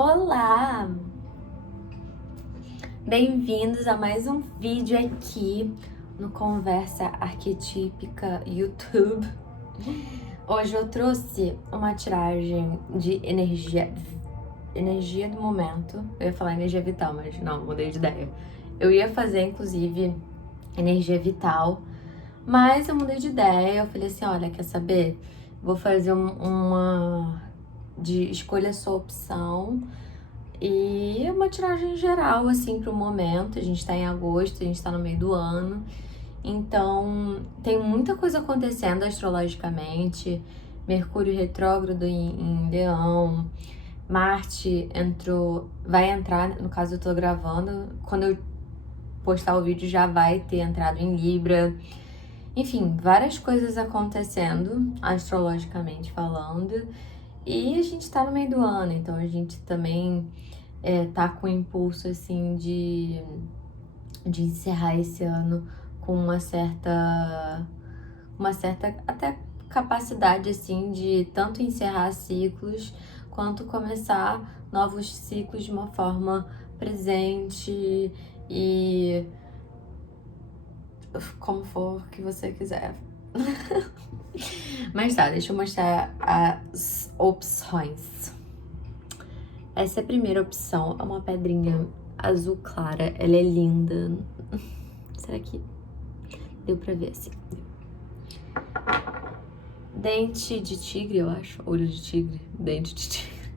Olá! Bem-vindos a mais um vídeo aqui no Conversa Arquetípica YouTube. Hoje eu trouxe uma tiragem de energia do momento. Eu ia falar energia vital, mas não, mudei de ideia. Eu ia fazer, inclusive, energia vital, mas eu mudei de ideia. Eu falei assim, olha, quer saber? Vou fazer uma de escolha a sua opção e uma tiragem geral, assim, pro momento. A gente tá em agosto, a gente tá no meio do ano, então tem muita coisa acontecendo astrologicamente. Mercúrio retrógrado em Leão, Marte vai entrar, no caso eu tô gravando, quando eu postar o vídeo já vai ter entrado em Libra. Enfim, várias coisas acontecendo astrologicamente falando. E a gente tá no meio do ano, então a gente também tá com o impulso, assim, de encerrar esse ano com uma certa até capacidade, assim, de tanto encerrar ciclos quanto começar novos ciclos de uma forma presente e como for que você quiser. Mas tá, deixa eu mostrar as opções. Essa é a primeira opção, é uma pedrinha azul clara, ela é linda. Será que deu pra ver assim? Dente de tigre, eu acho. Olho de tigre, dente de tigre.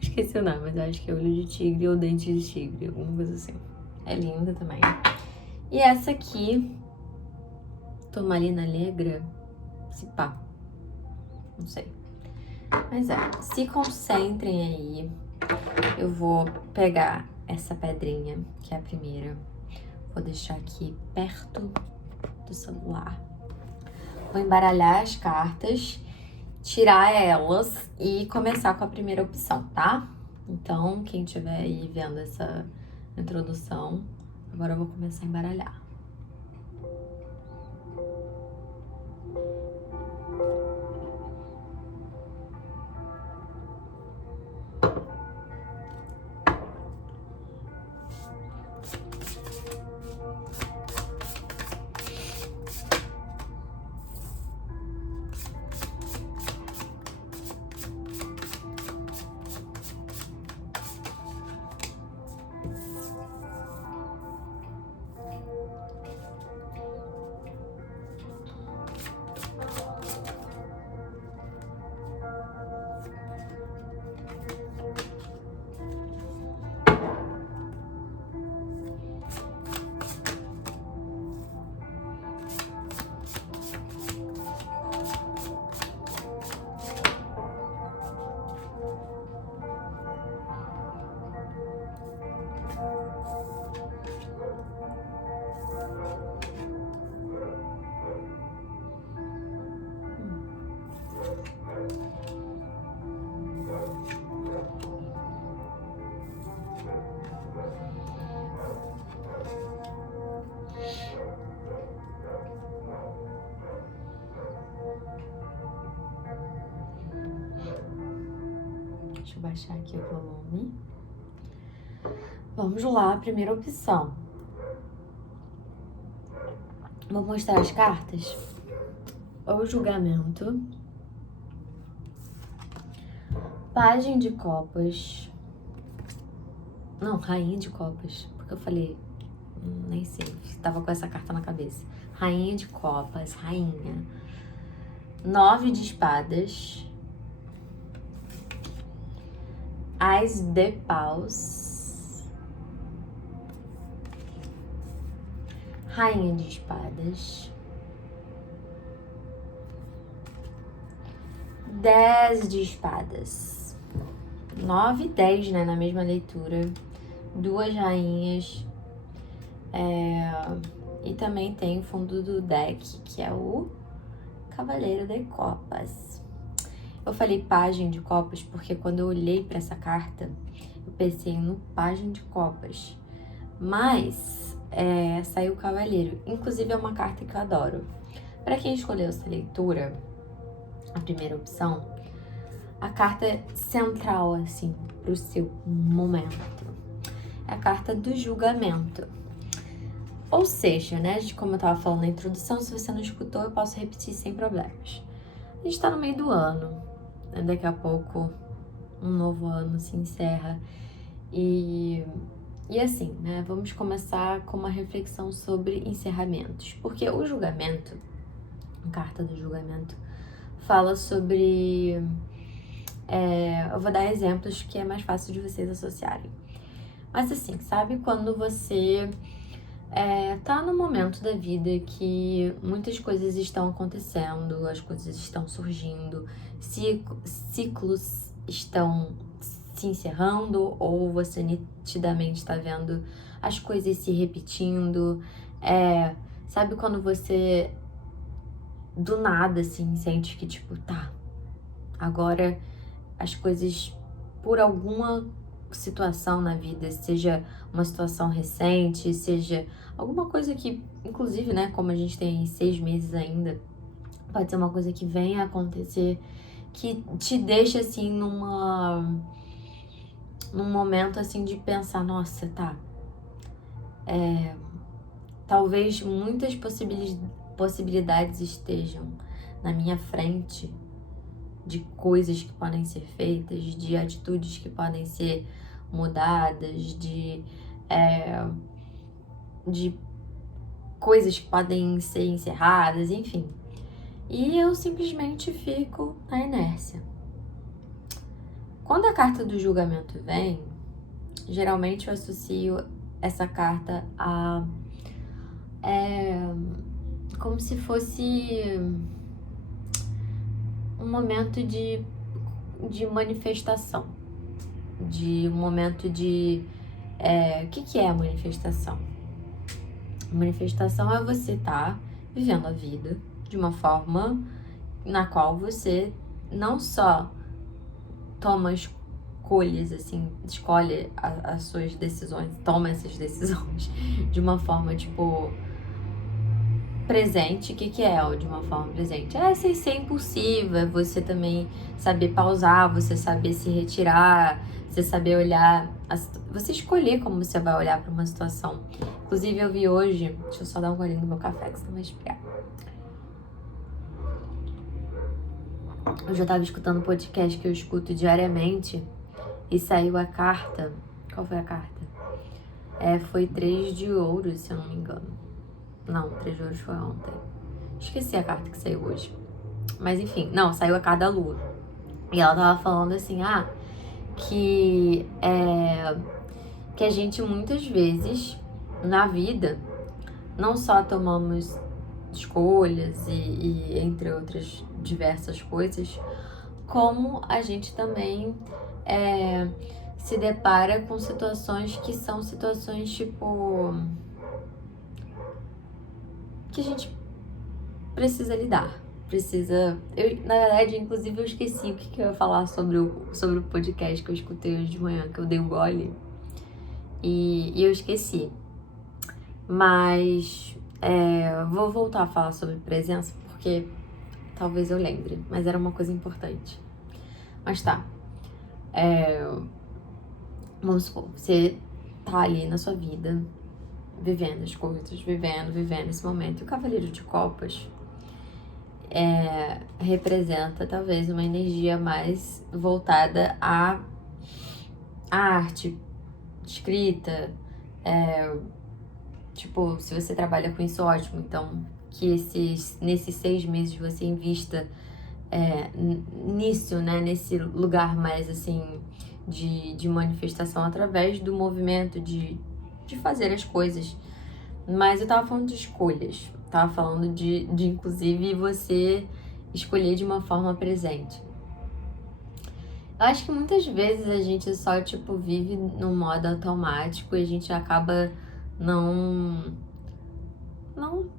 Esqueci o nome, mas eu acho que é olho de tigre ou dente de tigre, alguma coisa assim. É linda também. E essa aqui, turmalina negra, se pá, não sei. Mas se concentrem aí. Eu vou pegar essa pedrinha, que é a primeira. Vou deixar aqui perto do celular. Vou embaralhar as cartas, tirar elas e começar com a primeira opção, tá? Então, quem estiver aí vendo essa introdução, agora eu vou começar a embaralhar. Deixa eu baixar aqui o volume. Vamos lá, primeira opção. Vou mostrar as cartas. O julgamento. Pajem de copas. Não, rainha de copas. Porque eu falei, nem sei, tava com essa carta na cabeça. Rainha de copas, rainha. 9 de espadas. As de paus. Rainha de espadas. 10 de espadas. 9 e 10, né? Na mesma leitura. 2 rainhas. E também tem o fundo do deck, que é o Cavaleiro de Copas. Eu falei pajem de copas porque quando eu olhei para essa carta, eu pensei no pajem de copas. Mas saiu o Cavaleiro. Inclusive é uma carta que eu adoro. Para quem escolheu essa leitura, a primeira opção, a carta central, assim, pro seu momento. É a carta do julgamento. Ou seja, né, como eu tava falando na introdução, se você não escutou, eu posso repetir sem problemas. A gente tá no meio do ano, né? Daqui a pouco um novo ano se encerra. E assim, né, vamos começar com uma reflexão sobre encerramentos. Porque o julgamento, a carta do julgamento, fala sobre... eu vou dar exemplos que é mais fácil de vocês associarem. Mas assim, sabe quando você tá num momento da vida que muitas coisas estão acontecendo, as coisas estão surgindo, ciclos estão se encerrando, ou você nitidamente está vendo as coisas se repetindo. Sabe quando você do nada assim sente que tipo, tá, agora as coisas por alguma situação na vida, seja uma situação recente, seja alguma coisa que, inclusive, né, como a gente tem 6 meses ainda, pode ser uma coisa que venha a acontecer, que te deixa assim num momento assim de pensar, nossa, tá, talvez muitas possibilidades estejam na minha frente, de coisas que podem ser feitas, de atitudes que podem ser mudadas, de coisas que podem ser encerradas, enfim. E eu simplesmente fico na inércia. Quando a carta do julgamento vem, geralmente eu associo essa carta a... como se fosse um momento de manifestação, de um momento de... o que é a manifestação? A manifestação é você estar vivendo a vida de uma forma na qual você não só toma escolhas, assim, escolhe as suas decisões, toma essas decisões de uma forma, tipo, presente. O que é de uma forma presente? Sem ser impulsiva, é você também saber pausar, você saber se retirar, você saber olhar, você escolher como você vai olhar para uma situação. Inclusive eu vi hoje, deixa eu só dar um golinho no meu café que você não vai espiar. Hoje eu tava escutando um podcast que eu escuto diariamente e saiu a carta. Qual foi a carta? Foi 3 de ouros, se eu não me engano. Não, 3 de ouros foi ontem. Esqueci a carta que saiu hoje. Mas enfim, não, saiu a carta da lua. E ela tava falando assim, que a gente muitas vezes na vida não só tomamos escolhas e entre outras diversas coisas, como a gente também se depara com situações que são situações tipo que a gente precisa lidar. Na verdade, inclusive, eu esqueci o que eu ia falar sobre o podcast que eu escutei hoje de manhã, que eu dei um gole. E eu esqueci. Mas vou voltar a falar sobre presença, porque talvez eu lembre. Mas era uma coisa importante. Mas tá. Vamos supor, você tá ali na sua vida, vivendo as coisas, vivendo esse momento. E o Cavaleiro de Copas representa talvez uma energia mais voltada à arte, escrita, tipo, se você trabalha com isso, ótimo. Então, que nesses 6 meses você invista nisso, né, nesse lugar mais assim de manifestação através do movimento de fazer as coisas. Mas eu tava falando de escolhas, tava falando de inclusive você escolher de uma forma presente. Eu acho que muitas vezes a gente só, tipo, vive no modo automático e a gente acaba não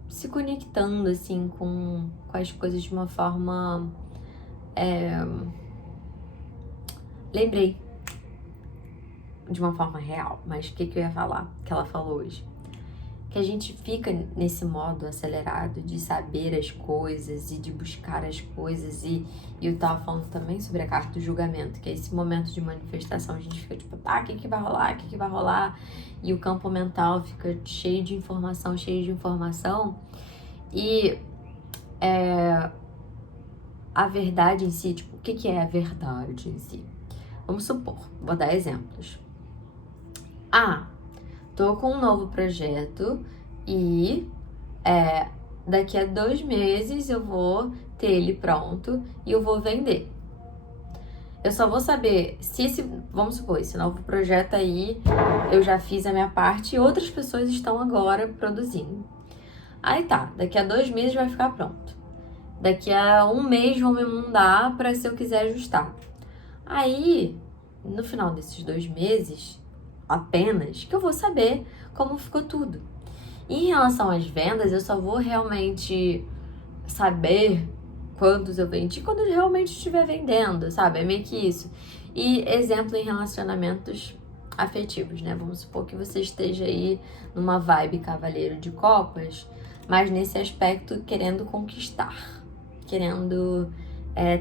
se conectando, assim, com as coisas de uma forma... Lembrei de uma forma real, mas o que eu ia falar, que ela falou hoje? que a gente fica nesse modo acelerado de saber as coisas e de buscar as coisas. E eu tava falando também sobre a carta do julgamento, que é esse momento de manifestação. A gente fica tipo, o que vai rolar? O que vai rolar? E o campo mental fica cheio de informação, cheio de informação. E a verdade em si, tipo, o que é a verdade em si? Vamos supor, vou dar exemplos. Tô com um novo projeto e daqui a 2 meses eu vou ter ele pronto e eu vou vender. Eu só vou saber se vamos supor, esse novo projeto aí, eu já fiz a minha parte e outras pessoas estão agora produzindo. Aí tá, daqui a 2 meses vai ficar pronto. Daqui a 1 mês vão me mandar para se eu quiser ajustar. Aí, no final desses 2 meses, apenas, que eu vou saber como ficou tudo. Em relação às vendas, eu só vou realmente saber quantos eu vendi quando eu realmente estiver vendendo, sabe? É meio que isso. E exemplo em relacionamentos afetivos, né? Vamos supor que você esteja aí numa vibe cavaleiro de copas, mas nesse aspecto querendo conquistar, querendo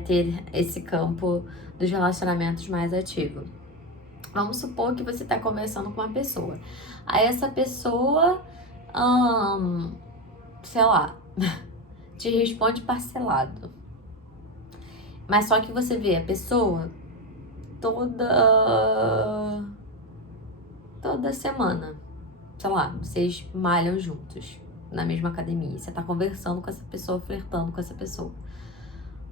ter esse campo dos relacionamentos mais ativo. Vamos supor que você está conversando com uma pessoa. Aí essa pessoa, sei lá, te responde parcelado. Mas só que você vê a pessoa toda semana. Sei lá, vocês malham juntos na mesma academia. Você tá conversando com essa pessoa, flertando com essa pessoa.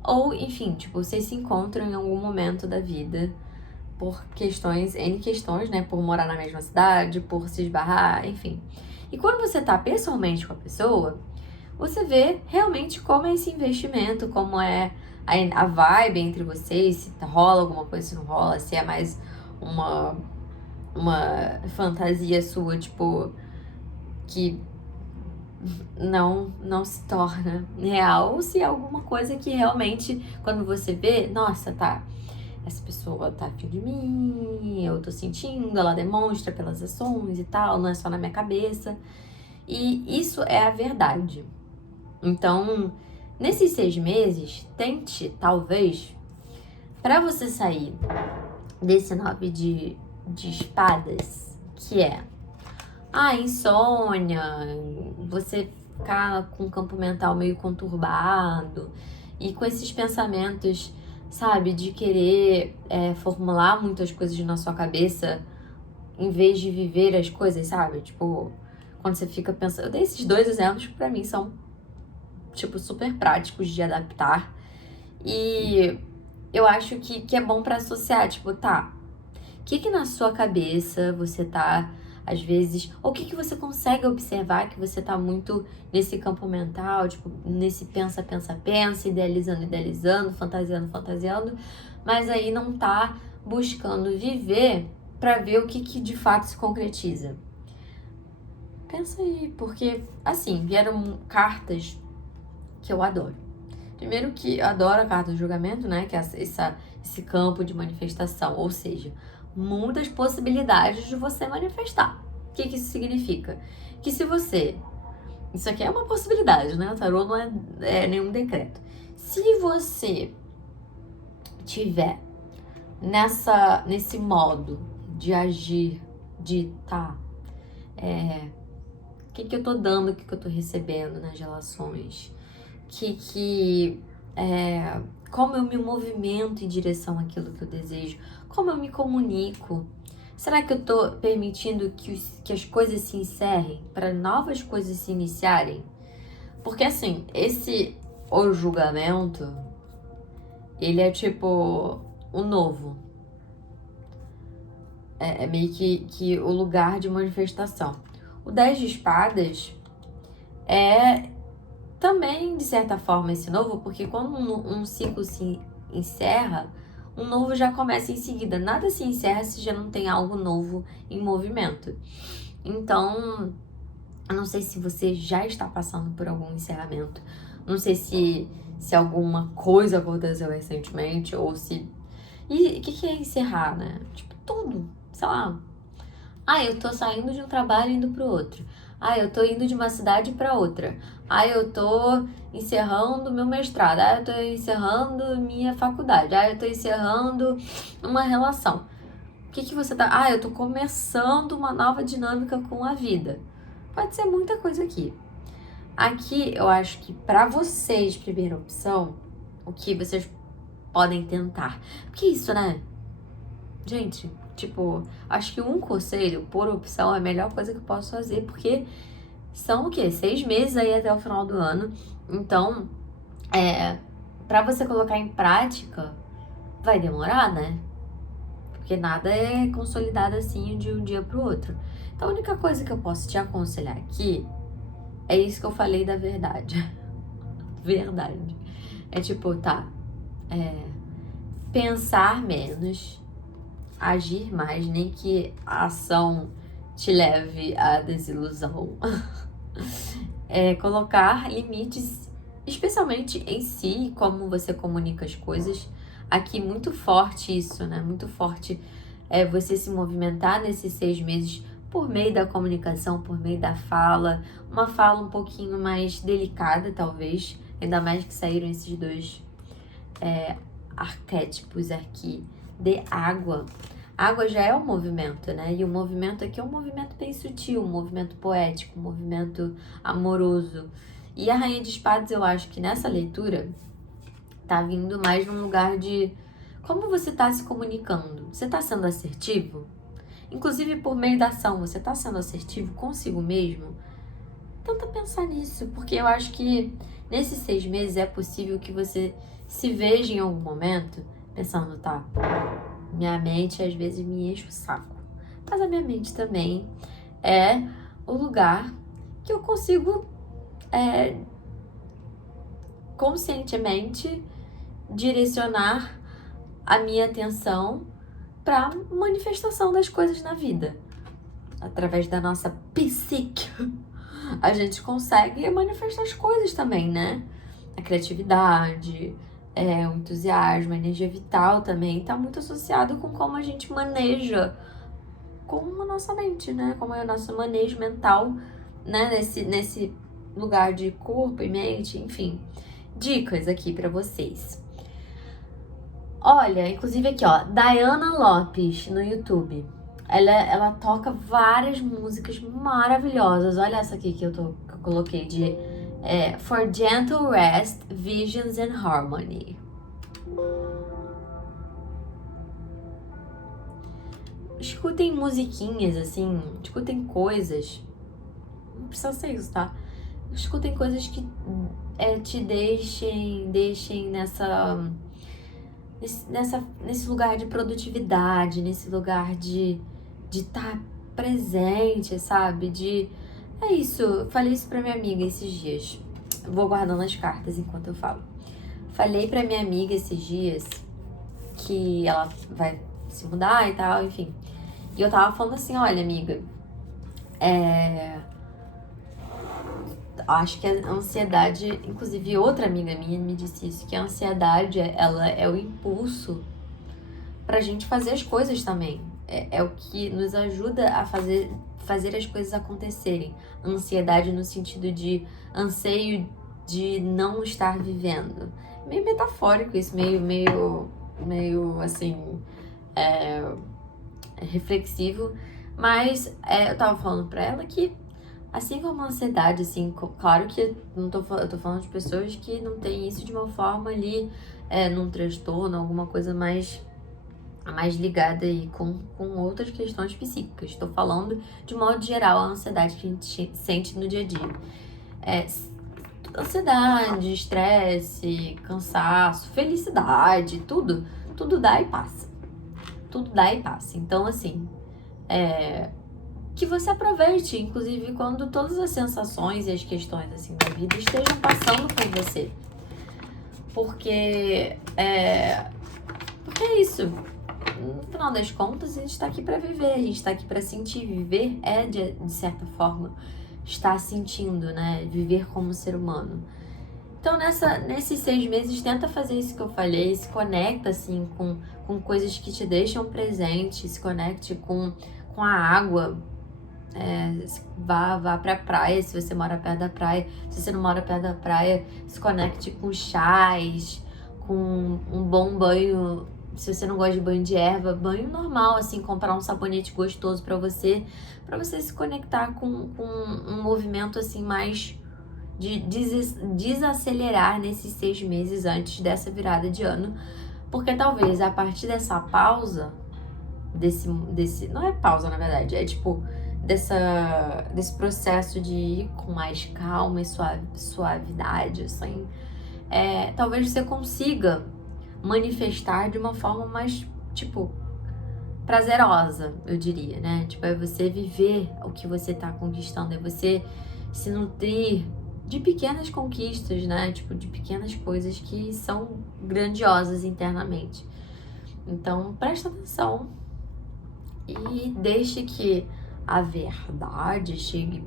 Ou, enfim, tipo, vocês se encontram em algum momento da vida por N questões, né? Por morar na mesma cidade, por se esbarrar, enfim. E quando você tá pessoalmente com a pessoa, você vê realmente como é esse investimento, como é a vibe entre vocês, se rola alguma coisa, se não rola, se é mais uma fantasia sua, tipo, que não se torna real, ou se é alguma coisa que realmente, quando você vê, nossa, tá, essa pessoa tá afim de mim, eu tô sentindo, ela demonstra pelas ações e tal, não é só na minha cabeça. E isso é a verdade. Então, nesses 6 meses, tente, talvez, para você sair desse 9 de espadas, que é insônia, você ficar com o campo mental meio conturbado e com esses pensamentos, sabe, de querer formular muitas coisas na sua cabeça em vez de viver as coisas, sabe? Tipo, quando você fica pensando... Eu dei esses 2 exemplos que pra mim são, tipo, super práticos de adaptar. E eu acho que é bom pra associar, tipo, tá, o que na sua cabeça você tá, às vezes, ou o que você consegue observar que você tá muito nesse campo mental, tipo, nesse pensa, idealizando, fantasiando, mas aí não tá buscando viver pra ver o que de fato se concretiza. Pensa aí, porque, assim, vieram cartas que eu adoro. Primeiro que eu adoro a carta do julgamento, né? Que é esse campo de manifestação, ou seja, muitas possibilidades de você manifestar. O que isso significa? Que se você... Isso aqui é uma possibilidade, né? O tarô não é nenhum decreto. Se você tiver nesse modo de agir, de o que eu tô dando, o que eu tô recebendo nas relações, como eu me movimento em direção àquilo que eu desejo, como eu me comunico. Será que eu tô permitindo que as coisas se encerrem para novas coisas se iniciarem? Porque assim, o julgamento, ele é tipo o novo. É meio que o lugar de manifestação. O 10 de espadas é também, de certa forma, esse novo, porque quando um ciclo se encerra, um novo já começa em seguida. Nada se encerra se já não tem algo novo em movimento. Então, eu não sei se você já está passando por algum encerramento. Não sei se alguma coisa aconteceu recentemente, ou se... E o que é encerrar, né? Tipo, tudo. Sei lá. Eu tô saindo de um trabalho e indo pro outro. Eu tô indo de uma cidade para outra. Eu tô encerrando meu mestrado. Eu tô encerrando minha faculdade. Eu tô encerrando uma relação. O que você tá... eu tô começando uma nova dinâmica com a vida. Pode ser muita coisa aqui. Aqui, eu acho que para vocês, primeira opção, o que vocês podem tentar. Porque isso, né? Gente, tipo, acho que um conselho por opção é a melhor coisa que eu posso fazer, porque são o quê? 6 meses aí até o final do ano. Então, pra você colocar em prática, vai demorar, né? Porque nada é consolidado assim de um dia pro outro. Então, a única coisa que eu posso te aconselhar aqui é isso que eu falei da verdade. Verdade. É tipo, pensar menos, agir mais, nem que a ação te leve à desilusão. Colocar limites, especialmente em si, como você comunica as coisas. Aqui, muito forte isso, né? Muito forte você se movimentar nesses 6 meses por meio da comunicação, por meio da fala. Uma fala um pouquinho mais delicada, talvez. Ainda mais que saíram esses dois arquétipos aqui de água. Água já é um movimento, né? E o movimento aqui é um movimento bem sutil, um movimento poético, um movimento amoroso. E a Rainha de Espadas, eu acho que nessa leitura tá vindo mais num lugar de como você tá se comunicando. Você tá sendo assertivo? Inclusive por meio da ação, você tá sendo assertivo consigo mesmo? Tenta pensar nisso, porque eu acho que nesses 6 meses é possível que você se veja em algum momento pensando, minha mente às vezes me enche o saco, mas a minha mente também é o lugar que eu consigo conscientemente direcionar a minha atenção para manifestação das coisas na vida. Através da nossa psique, a gente consegue manifestar as coisas também, né? A criatividade, o entusiasmo, a energia vital também está muito associado com como a gente maneja com a nossa mente, né? Como é o nosso manejo mental, né? Nesse lugar de corpo e mente, enfim. Dicas aqui para vocês. Olha, inclusive aqui, Diana Lopes no YouTube. Ela toca várias músicas maravilhosas. Olha essa aqui que eu coloquei de For Gentle Rest, Visions and Harmony. Escutem musiquinhas, assim, escutem coisas. Não precisa ser isso, tá? Escutem coisas que te deixem nesse lugar de produtividade, nesse lugar de estar presente, sabe? É isso, eu falei isso pra minha amiga esses dias. Vou guardando as cartas enquanto eu falo. Falei pra minha amiga esses dias que ela vai se mudar e tal, enfim. E eu tava falando assim, olha, amiga, acho que a ansiedade, inclusive outra amiga minha me disse isso, que a ansiedade, ela é o impulso pra gente fazer as coisas também. É o que nos ajuda a fazer as coisas acontecerem. Ansiedade no sentido de anseio de não estar vivendo. Meio metafórico isso, meio assim, reflexivo. Mas eu tava falando pra ela que assim como a ansiedade, assim, claro que eu tô falando de pessoas que não têm isso de uma forma ali, num transtorno, alguma coisa mais ligada aí com outras questões psíquicas. Estou falando, de modo geral, a ansiedade que a gente sente no dia a dia. Ansiedade, estresse, cansaço, felicidade, tudo dá e passa. Tudo dá e passa. Então, assim, que você aproveite, inclusive, quando todas as sensações e as questões, assim, da vida estejam passando por você. Porque é isso. No final das contas, a gente tá aqui pra viver, a gente tá aqui pra sentir. Viver de certa forma, estar sentindo, né? Viver como ser humano. Então, nesses 6 meses, tenta fazer isso que eu falei, se conecta, assim, com coisas que te deixam presente, se conecte com a água. Vá pra praia, se você mora perto da praia. Se você não mora perto da praia, se conecte com chás, com um bom banho. Se você não gosta de banho de erva, banho normal, assim, comprar um sabonete gostoso pra você se conectar com um movimento, assim, mais de desacelerar nesses 6 meses antes dessa virada de ano. Porque talvez a partir dessa pausa, não é pausa, na verdade, é tipo desse processo de ir com mais calma e suavidade, assim, talvez você consiga manifestar de uma forma mais, tipo, prazerosa, eu diria, né? Tipo, é você viver o que você tá conquistando, é você se nutrir de pequenas conquistas, né? Tipo, de pequenas coisas que são grandiosas internamente. Então, presta atenção e deixe que a verdade chegue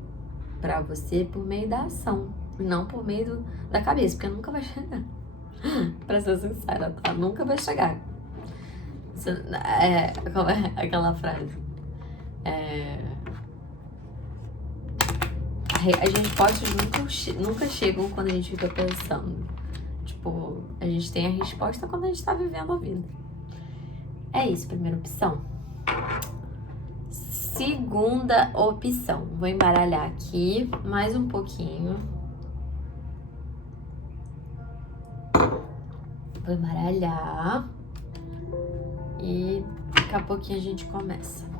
pra você por meio da ação, não por meio da cabeça, porque nunca vai chegar. Pra ser sincera, tá? Nunca vai chegar. Qual é aquela frase? As respostas nunca chegam quando a gente fica pensando. Tipo, a gente tem a resposta quando a gente tá vivendo a vida. É isso, primeira opção. Segunda opção. Vou embaralhar aqui mais um pouquinho. Vou embaralhar. E daqui a pouquinho a gente começa.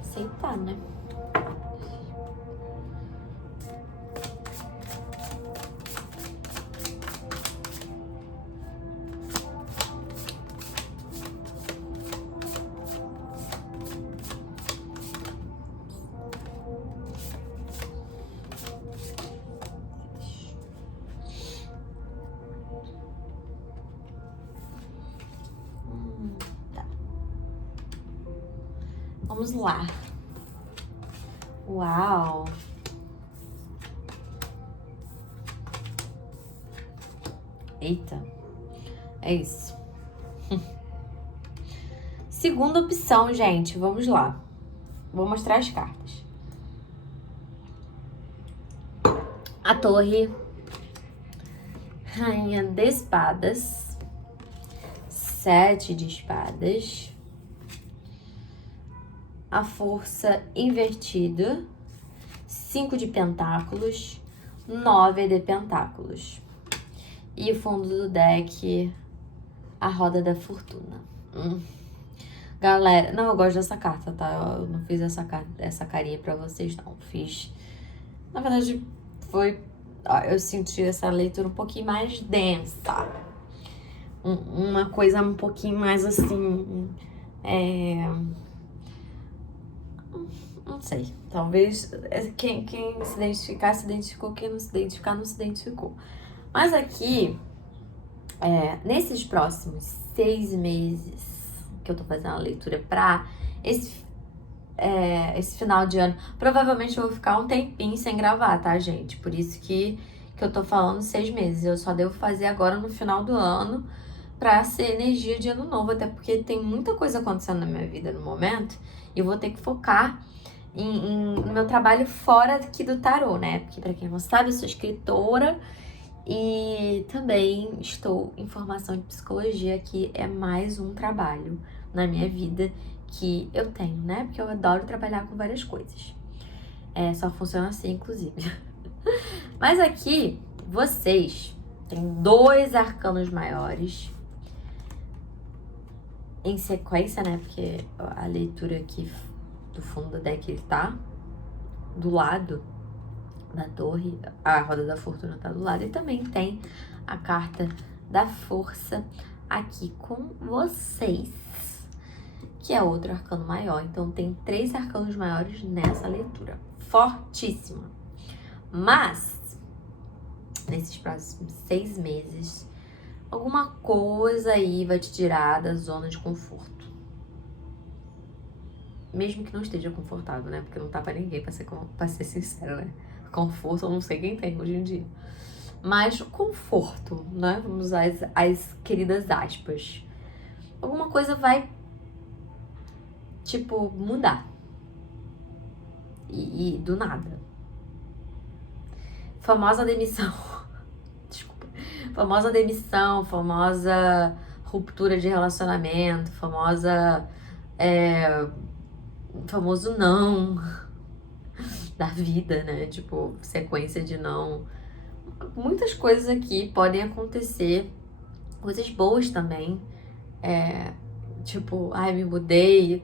Aceitar, né? Tá. Vamos lá. Uau! Eita, é isso. Segunda opção, gente, vamos lá. Vou mostrar as cartas. A Torre, Rainha de Espadas, 7 de Espadas, a Força invertida, 5 de Pentáculos, 9 de Pentáculos. E o fundo do deck, a Roda da Fortuna. Galera, não, eu gosto dessa carta, tá? Eu não fiz essa carinha pra vocês, não. Fiz... Na verdade, eu senti essa leitura um pouquinho mais densa. Uma coisa um pouquinho mais assim... Não sei. Talvez quem se identificar, se identificou. Quem não se identificar, não se identificou. Mas aqui, nesses próximos 6 meses que eu tô fazendo a leitura pra esse final de ano, provavelmente eu vou ficar um tempinho sem gravar, tá, gente? Por isso que eu tô falando 6 meses. Eu só devo fazer agora no final do ano pra ser energia de ano novo, até porque tem muita coisa acontecendo na minha vida no momento e eu vou ter que focar no meu trabalho fora aqui do tarô, né? Porque pra quem não sabe, eu sou escritora e também estou em formação de psicologia, que é mais um trabalho na minha vida que eu tenho, né? Porque eu adoro trabalhar com várias coisas. Só funciona assim, inclusive. Mas aqui, vocês têm 2 arcanos maiores em sequência, né? Porque a leitura aqui do fundo do deck, ele tá do lado da torre, a roda da fortuna tá do lado, e também tem a carta da força aqui com vocês, que é outro arcano maior. Então tem 3 arcanos maiores nessa leitura, fortíssima. Mas nesses próximos 6 meses, alguma coisa aí vai te tirar da zona de conforto. Mesmo que não esteja confortável, né? Porque não tá pra ninguém, pra ser sincero, né? Conforto, eu não sei quem tem hoje em dia. Mas conforto, né? Vamos usar as queridas aspas. Alguma coisa vai, tipo, mudar. E do nada. Famosa demissão. Desculpa. Famosa demissão, famosa ruptura de relacionamento, famoso não da vida, né? Tipo, sequência de não. Muitas coisas aqui podem acontecer, coisas boas também. Tipo, ai, me mudei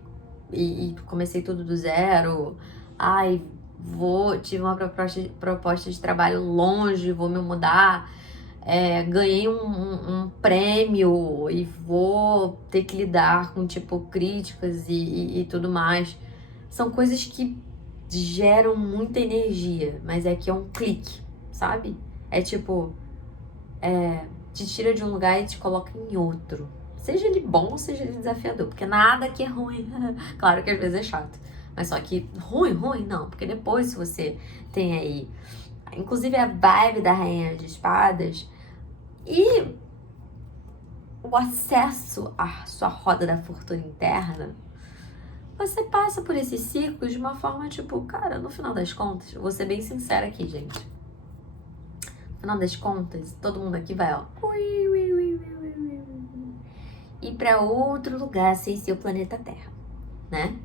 e comecei tudo do zero. Ai, tive uma proposta de trabalho longe, vou me mudar. Ganhei um prêmio e vou ter que lidar com, tipo, críticas e tudo mais. São coisas que geram muita energia, mas é que é um clique, sabe? É tipo, te tira de um lugar e te coloca em outro. Seja ele bom ou seja ele desafiador, porque nada aqui é ruim. Claro que às vezes é chato, mas só que ruim não, porque depois se você tem aí, inclusive a vibe da Rainha de Espadas e o acesso à sua roda da fortuna interna, você passa por esses ciclos de uma forma tipo, cara, no final das contas, vou ser bem sincera aqui, gente. No final das contas, todo mundo aqui vai, ó, ir pra outro lugar sem ser o planeta Terra, né?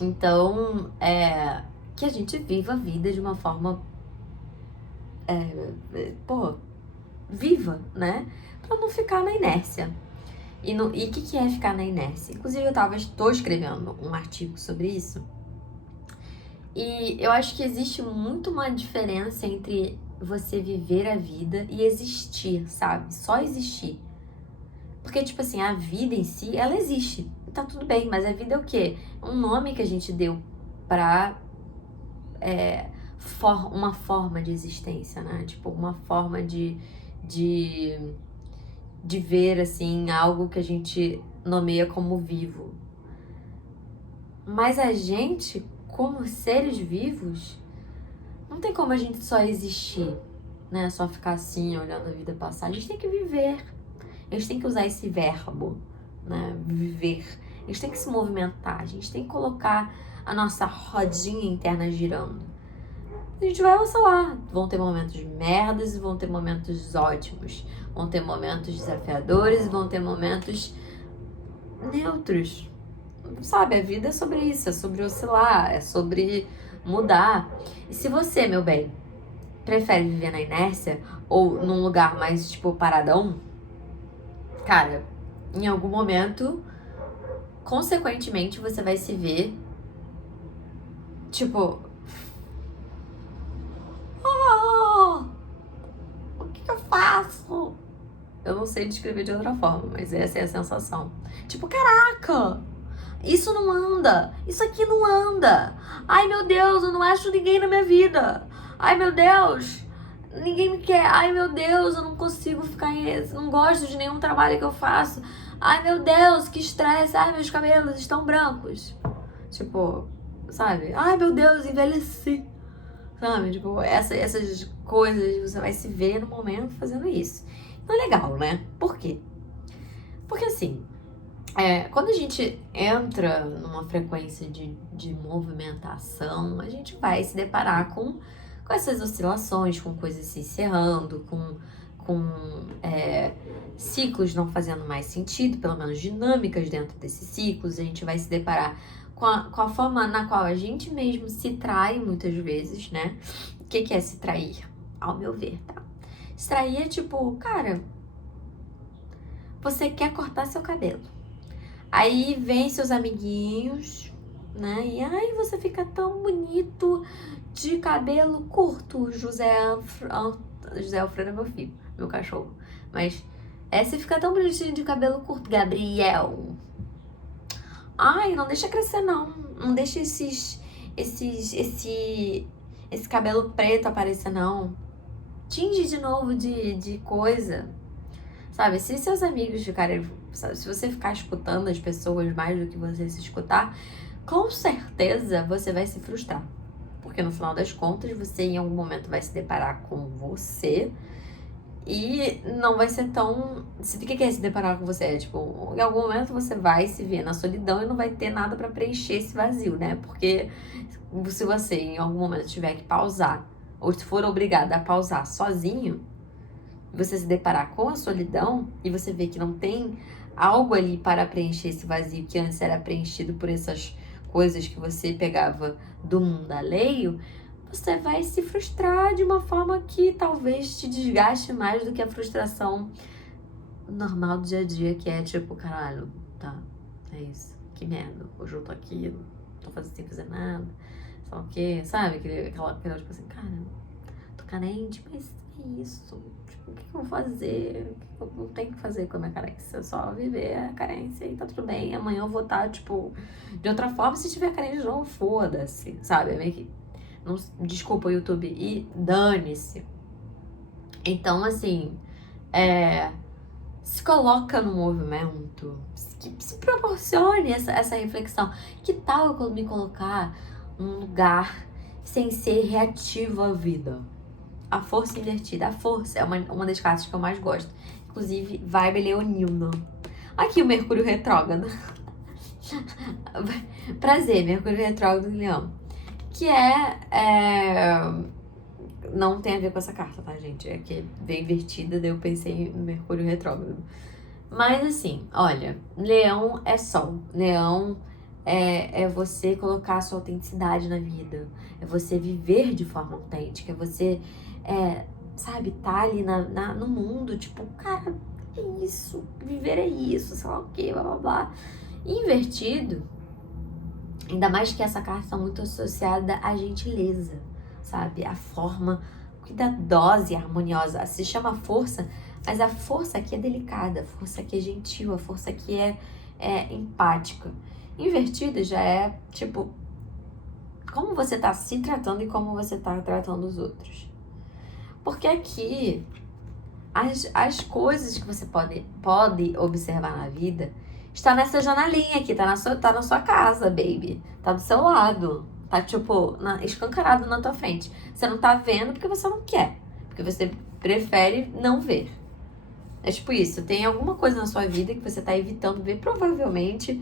Então, que a gente viva a vida de uma forma, viva, né? Pra não ficar na inércia. E o que é ficar na inércia? Inclusive, estou escrevendo um artigo sobre isso. E eu acho que existe muito uma diferença entre você viver a vida e existir, sabe? Só existir. Porque, tipo assim, a vida em si, ela existe. Tá tudo bem, mas a vida é o quê? É um nome que a gente deu pra uma forma de existência, né? Tipo, uma forma de ver, assim, algo que a gente nomeia como vivo. Mas a gente, como seres vivos, não tem como a gente só existir, né? Só ficar assim, olhando a vida passar. A gente tem que viver. A gente tem que usar esse verbo, né? Viver. A gente tem que se movimentar. A gente tem que colocar a nossa rodinha interna girando. A gente vai oscilar. Vão ter momentos merdas e vão ter momentos ótimos. Vão ter momentos desafiadores e vão ter momentos neutros. Sabe, a vida é sobre isso, é sobre oscilar, é sobre mudar. E se você, meu bem, prefere viver na inércia ou num lugar mais, tipo, paradão, cara, em algum momento, consequentemente, você vai se ver, tipo, o que eu faço? Eu não sei descrever de outra forma, mas essa é a sensação. Tipo, caraca, isso não anda, isso aqui não anda. Ai, meu Deus, eu não acho ninguém na minha vida. Ai, meu Deus, ninguém me quer. Ai, meu Deus, eu não consigo ficar não gosto de nenhum trabalho que eu faço. Ai, meu Deus, que estresse. Ai, meus cabelos estão brancos. Tipo, sabe? Ai, meu Deus, envelheci. Sabe? Tipo, essas coisas, você vai se ver no momento fazendo isso. Não é legal, né? Por quê? Porque assim, Quando a gente entra numa frequência de movimentação, a gente vai se deparar com essas oscilações, com coisas se encerrando, com ciclos não fazendo mais sentido, pelo menos dinâmicas dentro desses ciclos. A gente vai se deparar com a forma na qual a gente mesmo se trai muitas vezes, né? O que é se trair? Ao meu ver, tá? Se trair é tipo, cara, você quer cortar seu cabelo. Aí vem seus amiguinhos, né? E aí você fica tão bonito de cabelo curto. José Alfredo é meu filho, meu cachorro. Mas você fica tão bonitinho de cabelo curto, Gabriel. Ai, não deixa crescer não. Não deixa esse cabelo preto aparecer não. Tinge de novo de coisa. Sabe, se seus amigos ficarem... Sabe, se você ficar escutando as pessoas mais do que você se escutar, com certeza você vai se frustrar. Porque no final das contas, você em algum momento vai se deparar com você e não vai ser tão... O que é se deparar com você? Tipo, em algum momento você vai se ver na solidão e não vai ter nada pra preencher esse vazio, né? Porque se você em algum momento tiver que pausar, ou se for obrigado a pausar sozinho, você se deparar com a solidão e você vê que não tem algo ali para preencher esse vazio que antes era preenchido por essas coisas que você pegava do mundo alheio, você vai se frustrar de uma forma que talvez te desgaste mais do que a frustração normal do dia a dia, que é tipo, caralho, tá, é isso, que merda, hoje eu tô aqui, não tô fazendo sem fazer nada, só o quê, sabe? Aquela tipo assim, cara, tô carente, mas é isso. Tipo, o que eu vou fazer? O que eu não tenho que fazer com a minha carência? Só viver a carência e tá tudo bem. Amanhã eu vou estar, tipo, de outra forma. Se tiver carência de novo, foda-se, sabe? É meio que... Não, desculpa o YouTube. E dane-se. Então, assim, se coloca no movimento. Se proporcione essa reflexão. Que tal eu me colocar num lugar sem ser reativo à vida? A força invertida. A força é uma das cartas que eu mais gosto. Inclusive, vibe leonina. Aqui o Mercúrio retrógrado. Prazer, Mercúrio retrógrado em Leão. Que não tem a ver com essa carta, tá, gente? É que veio invertida, daí eu pensei no Mercúrio retrógrado. Mas assim, olha, Leão é sol. Leão é você colocar a sua autenticidade na vida. É você viver de forma autêntica. É você... sabe, tá ali no mundo, tipo, cara, é isso, viver é isso, sei lá o que, blá blá blá. Invertido, ainda mais que essa carta está muito associada à gentileza, sabe, a forma cuidadosa e harmoniosa, se chama força, mas a força aqui é delicada, a força aqui é gentil, a força aqui é empática. Invertido já é, tipo, como você tá se tratando e como você tá tratando os outros. Porque aqui, as coisas que você pode observar na vida está nessa janelinha aqui, tá na sua casa, baby. Tá do seu lado. Tá, tipo, escancarado na tua frente. Você não tá vendo porque você não quer. Porque você prefere não ver. É tipo isso. Tem alguma coisa na sua vida que você tá evitando ver. Provavelmente,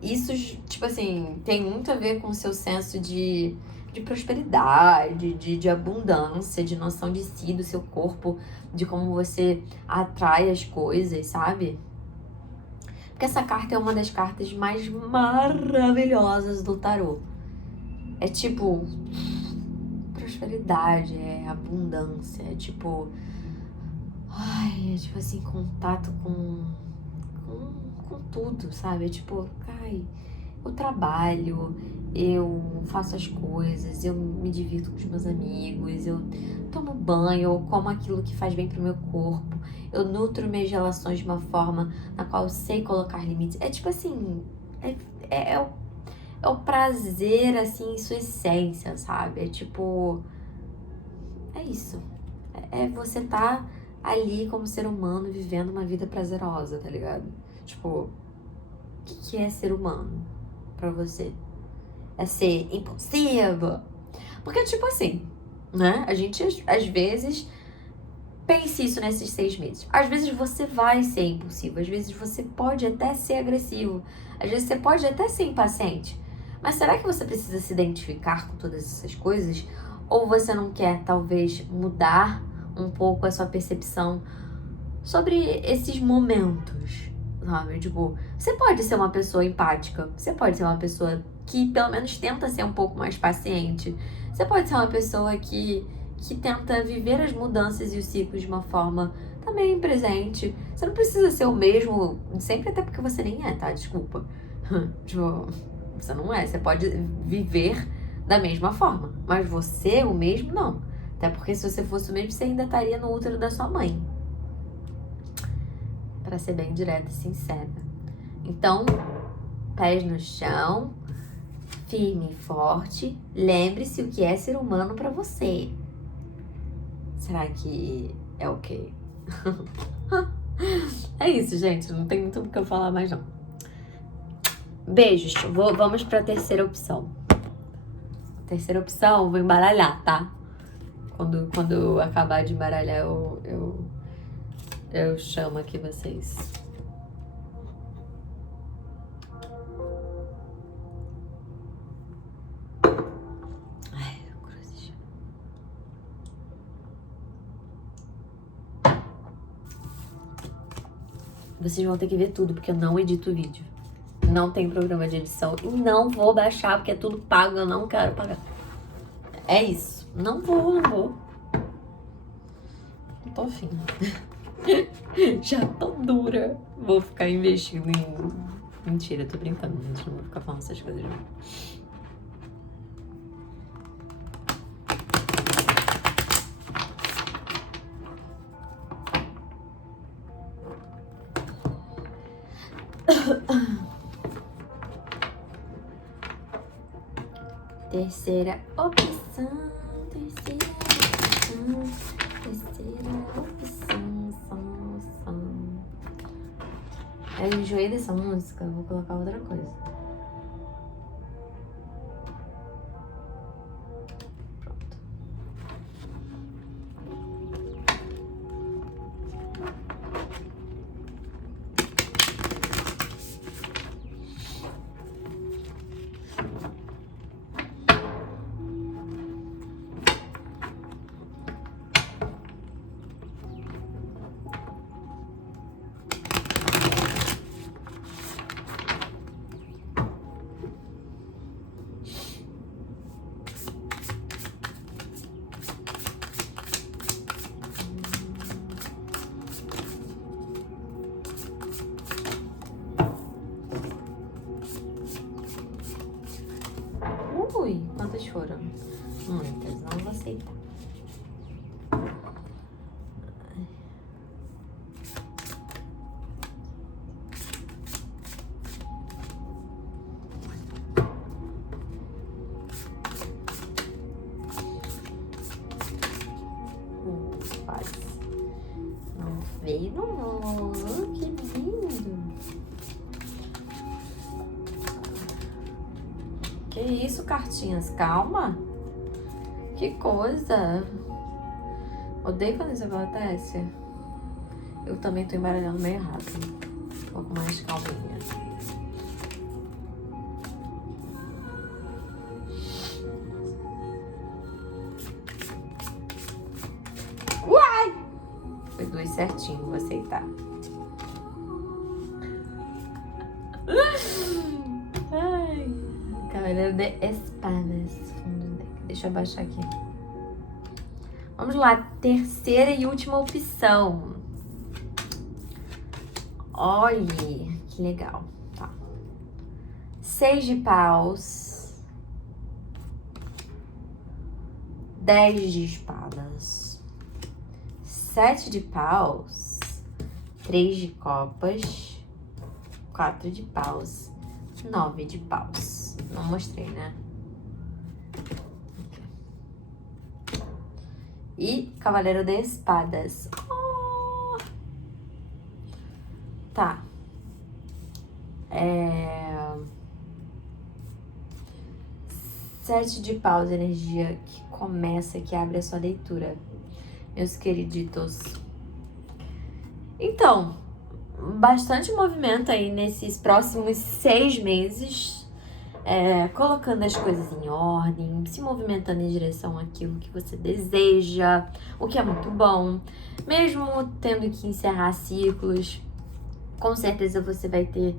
isso, tipo assim, tem muito a ver com o seu senso de prosperidade, de abundância, de noção de si, do seu corpo, de como você atrai as coisas, sabe? Porque essa carta é uma das cartas mais maravilhosas do tarô. É tipo prosperidade, é abundância, é tipo... Ai, é tipo assim, contato com tudo, sabe? É tipo, ai... Eu trabalho, eu faço as coisas, eu me divirto com os meus amigos, eu tomo banho, eu como aquilo que faz bem pro meu corpo, eu nutro minhas relações de uma forma na qual eu sei colocar limites. É tipo assim, é o prazer, assim, em sua essência, sabe? É tipo, é isso. É você tá ali como ser humano vivendo uma vida prazerosa, tá ligado? Tipo, o que é ser humano pra você? É ser impulsivo? Porque, tipo assim, né? A gente, às vezes, pense isso nesses 6 meses. Às vezes você vai ser impulsivo, às vezes você pode até ser agressivo, às vezes você pode até ser impaciente. Mas será que você precisa se identificar com todas essas coisas? Ou você não quer, talvez, mudar um pouco a sua percepção sobre esses momentos, sabe? Tipo, você pode ser uma pessoa empática, você pode ser uma pessoa que pelo menos tenta ser um pouco mais paciente, você pode ser uma pessoa que tenta viver as mudanças e os ciclos de uma forma também presente. Você não precisa ser o mesmo sempre, até porque você nem é, tá? Desculpa. Tipo, você não é. Você pode viver da mesma forma, mas você, o mesmo, não. Até porque se você fosse o mesmo, você ainda estaria no útero da sua mãe. Pra ser bem direta e sincera. Então, pés no chão, firme e forte. Lembre-se o que é ser humano pra você. Será que é ok? É isso, gente. Não tem muito o que eu falar mais, não. Beijos. Vamos pra terceira opção. Terceira opção, vou embaralhar, tá? Quando eu acabar de embaralhar, eu chamo aqui vocês. Ai, cruzes. Vocês vão ter que ver tudo, porque eu não edito o vídeo. Não tem programa de edição e não vou baixar, porque é tudo pago, eu não quero pagar. É isso. Não vou. Não tô afim. Já tô dura. Vou ficar investindo em... Mentira, tô brincando, gente. Não vou ficar falando essas coisas, não. Terceira opção. Eu enjoei dessa música, vou colocar outra coisa. Pronto. Ui, quantas foram? Muitas, não vou aceitar. Quase. Não veio, não. Que lindo. Que isso, cartinhas? Calma. Que coisa. Odeio quando isso acontece. Eu também tô embaralhando meio rápido. Um pouco mais calminha. Uai! Foi 2 certinho, vou aceitar. Ai. Cavaleiro de Espadas. Deixa eu abaixar aqui. Vamos lá, terceira e última opção. Olha, que legal. Tá. 6 de paus. 10 de espadas. 7 de paus. 3 de copas. 4 de paus. 9 de paus. Não mostrei, né? E Cavaleiro de Espadas. Oh! Tá. 7 de paus, energia que começa, que abre a sua leitura. meus queriditos. Então, bastante movimento aí nesses próximos 6 meses, colocando as coisas em ordem, se movimentando em direção àquilo que você deseja, o que é muito bom. Mesmo tendo que encerrar ciclos, com certeza você vai ter...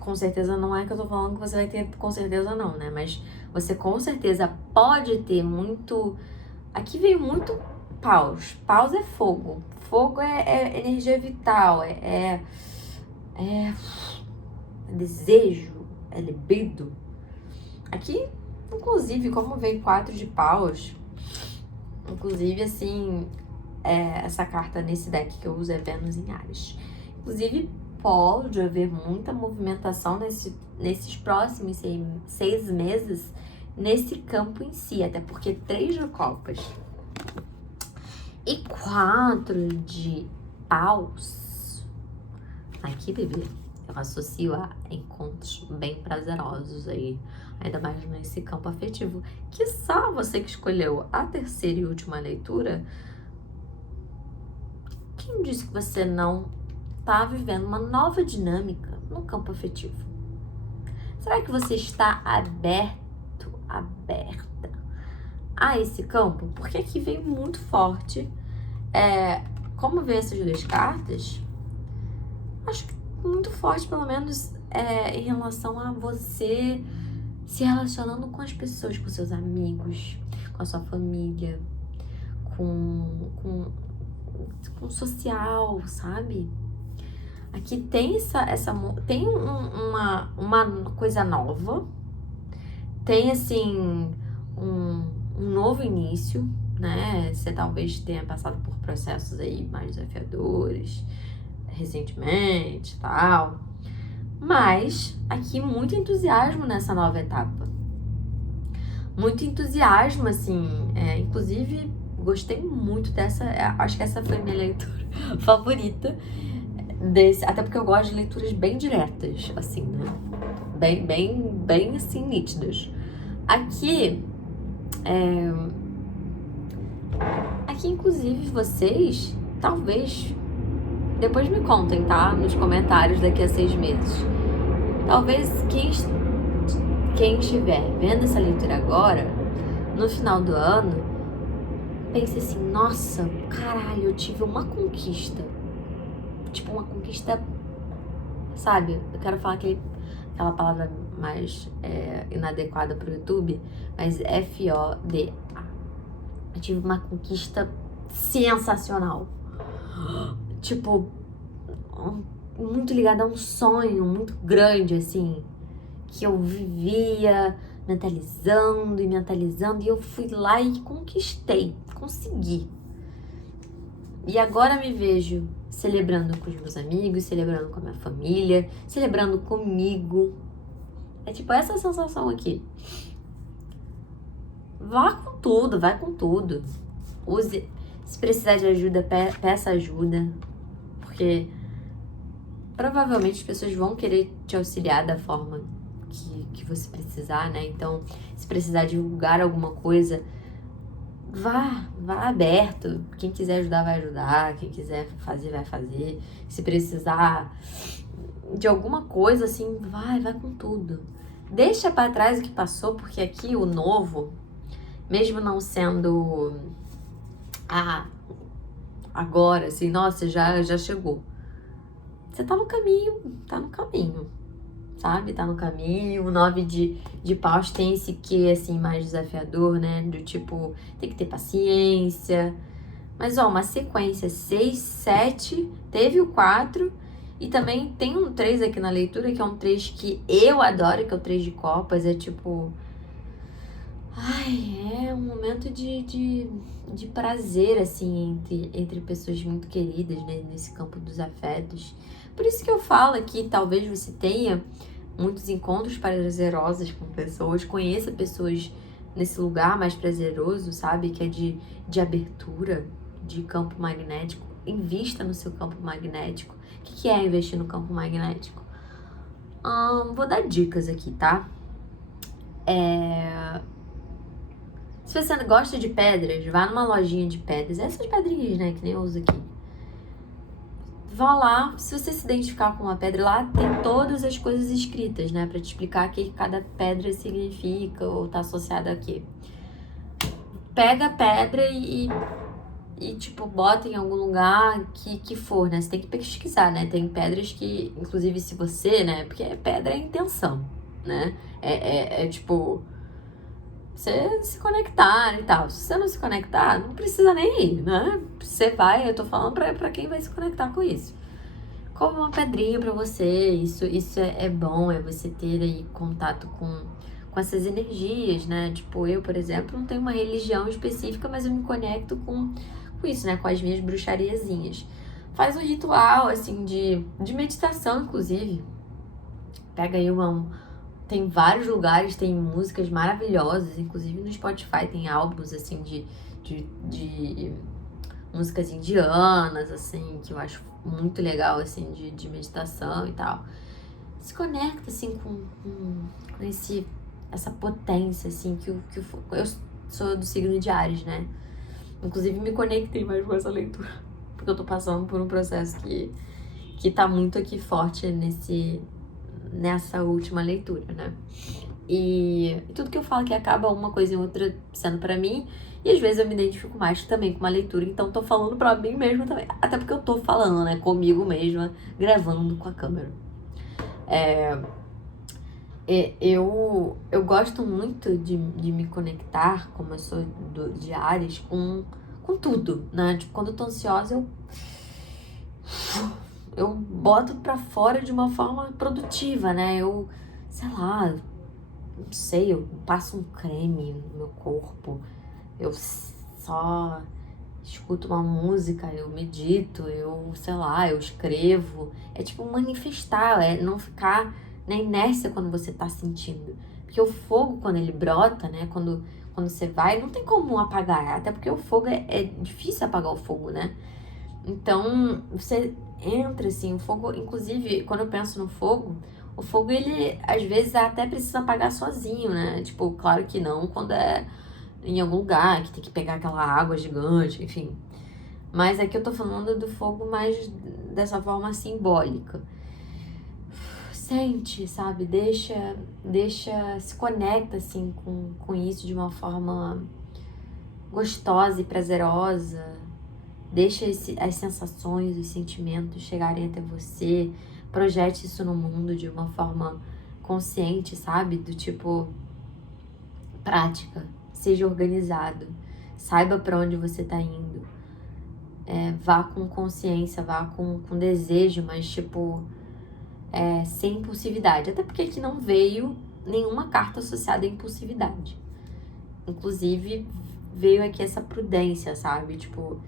com certeza não é que eu tô falando que você vai ter com certeza não, né? Mas você com certeza pode ter muito... Aqui veio muito paus. Paus é fogo. Fogo é energia vital, é desejo, é libido. Aqui, inclusive, como veio 4 de paus, inclusive, assim, essa carta nesse deck que eu uso é Vênus em Áries. Inclusive, pode haver muita movimentação nesses próximos 6 meses nesse campo em si, até porque 3 de copas e 4 de paus, aqui, bebê, eu associo a encontros bem prazerosos aí, ainda mais nesse campo afetivo. Quiçá você que escolheu a terceira e última leitura, quem disse que você não tá vivendo uma nova dinâmica no campo afetivo? Será que você está aberta a esse campo? Porque aqui vem muito forte, como vê essas 2 cartas, acho que muito forte, pelo menos, em relação a você se relacionando com as pessoas, com seus amigos, com a sua família, com o social, sabe? Aqui tem tem uma coisa nova, tem assim um novo início, né? Você talvez tenha passado por processos aí mais desafiadores recentemente, tal. Mas aqui muito entusiasmo nessa nova etapa. Muito entusiasmo, assim, inclusive gostei muito dessa, acho que essa foi a minha leitura favorita até porque eu gosto de leituras bem diretas, assim, né? Bem assim, nítidas. Aqui, inclusive, vocês, talvez, depois me contem, tá? Nos comentários daqui a 6 meses. Talvez quem estiver vendo essa leitura agora, no final do ano, pense assim, nossa, caralho, eu tive uma conquista. Tipo, uma conquista, sabe? Eu quero falar aquela palavra mais inadequada pro YouTube, mas FODA. Eu tive uma conquista sensacional. Tipo, muito ligada a um sonho muito grande, assim, que eu vivia mentalizando, e eu fui lá e conquistei, consegui. E agora me vejo celebrando com os meus amigos, celebrando com a minha família, celebrando comigo. É tipo essa sensação aqui. Vai com tudo. Use, se precisar de ajuda, peça ajuda. Porque provavelmente as pessoas vão querer te auxiliar da forma que você precisar, né? Então, se precisar divulgar alguma coisa, vá aberto. Quem quiser ajudar, vai ajudar. Quem quiser fazer, vai fazer. Se precisar de alguma coisa, assim, vai com tudo. Deixa pra trás o que passou, porque aqui o novo, mesmo não sendo agora, assim, nossa, já chegou. Você tá no caminho, sabe? Tá no caminho. O 9 de paus tem esse quê, assim, mais desafiador, né? Do tipo, tem que ter paciência. Mas, ó, uma sequência 6, 7, teve o 4 e também tem um 3 aqui na leitura, que é um 3 que eu adoro, que é o 3 de copas. É tipo... Ai, é um momento de prazer, assim, entre pessoas muito queridas, né? Nesse campo dos afetos. Por isso que eu falo aqui, talvez você tenha muitos encontros prazerosos com pessoas, conheça pessoas nesse lugar mais prazeroso, sabe? Que é de abertura, de campo magnético. Invista no seu campo magnético. O que é investir no campo magnético? Vou dar dicas aqui, tá? Se Se você gosta de pedras, vá numa lojinha de pedras, essas pedrinhas, né, que nem eu uso aqui. Vá lá, se você se identificar com uma pedra, lá tem todas as coisas escritas, né, pra te explicar o que cada pedra significa ou tá associada a quê. Pega a pedra e tipo, bota em algum lugar que for, né? Você tem que pesquisar, né? Tem pedras que, inclusive, se você, né? Porque pedra é intenção, né? Tipo, você se conectar e tal. Se você não se conectar, não precisa nem ir, né? Você vai, eu tô falando pra quem vai se conectar com isso. Como uma pedrinha pra você, isso é bom, é você ter aí contato com essas energias, né? Tipo, eu, por exemplo, não tenho uma religião específica, mas eu me conecto com isso, né? Com as minhas bruxariazinhas. Faz um ritual, assim, de meditação, inclusive. Pega aí tem vários lugares, tem músicas maravilhosas, inclusive no Spotify tem álbuns, assim, de músicas indianas, assim, que eu acho muito legal, assim, de meditação e tal. Se conecta, assim, com essa potência, assim, eu sou do signo de Áries, né? Inclusive, me conectei mais com essa leitura, porque eu tô passando por um processo que tá muito aqui forte nessa última leitura, né? E tudo que eu falo que acaba uma coisa e outra sendo pra mim, e às vezes eu me identifico mais também com uma leitura, então tô falando pra mim mesma também, até porque eu tô falando, né, comigo mesma, gravando com a câmera. Eu gosto muito de me conectar, como eu sou de Áries, com tudo, né? Tipo, quando eu tô ansiosa, eu boto pra fora de uma forma produtiva, né? Sei lá, não sei, eu passo um creme no meu corpo, eu só escuto uma música, eu medito, sei lá, eu escrevo. É tipo manifestar, é não ficar na inércia quando você tá sentindo. Porque o fogo, quando ele brota, né, quando você vai, não tem como apagar, até porque o fogo é difícil apagar o fogo, né? Então, você entra assim, o fogo, inclusive, quando eu penso no fogo, o fogo, ele, às vezes, até precisa apagar sozinho, né? Tipo, claro que não quando é em algum lugar, que tem que pegar aquela água gigante, enfim. Mas aqui eu tô falando do fogo mais dessa forma simbólica. Sente, sabe? Deixa, se conecta, assim, com isso de uma forma gostosa e prazerosa. Deixa as sensações, os sentimentos chegarem até você. Projete isso no mundo de uma forma consciente, sabe? Do tipo, prática. Seja organizado. Saiba para onde você tá indo. Vá com consciência, vá com desejo, mas tipo, sem impulsividade. Até porque aqui não veio nenhuma carta associada à impulsividade. Inclusive, veio aqui essa prudência, sabe? Tipo,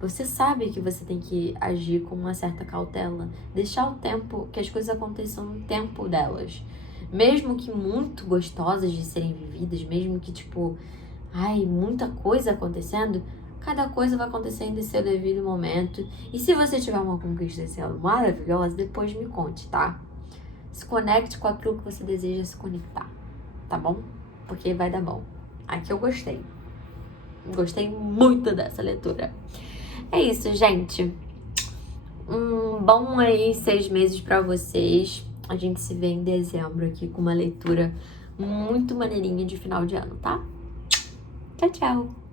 você sabe que você tem que agir com uma certa cautela. Deixar o tempo, que as coisas aconteçam no tempo delas. Mesmo que muito gostosas de serem vividas, mesmo que, tipo, muita coisa acontecendo, cada coisa vai acontecendo em seu devido momento. E se você tiver uma conquista sendo maravilhosa, depois me conte, tá? Se conecte com aquilo que você deseja se conectar, tá bom? Porque vai dar bom. Aqui eu gostei. Gostei muito dessa leitura. É isso, gente. Um bom aí 6 meses pra vocês. A gente se vê em dezembro aqui com uma leitura muito maneirinha de final de ano, tá? Tchau, tchau!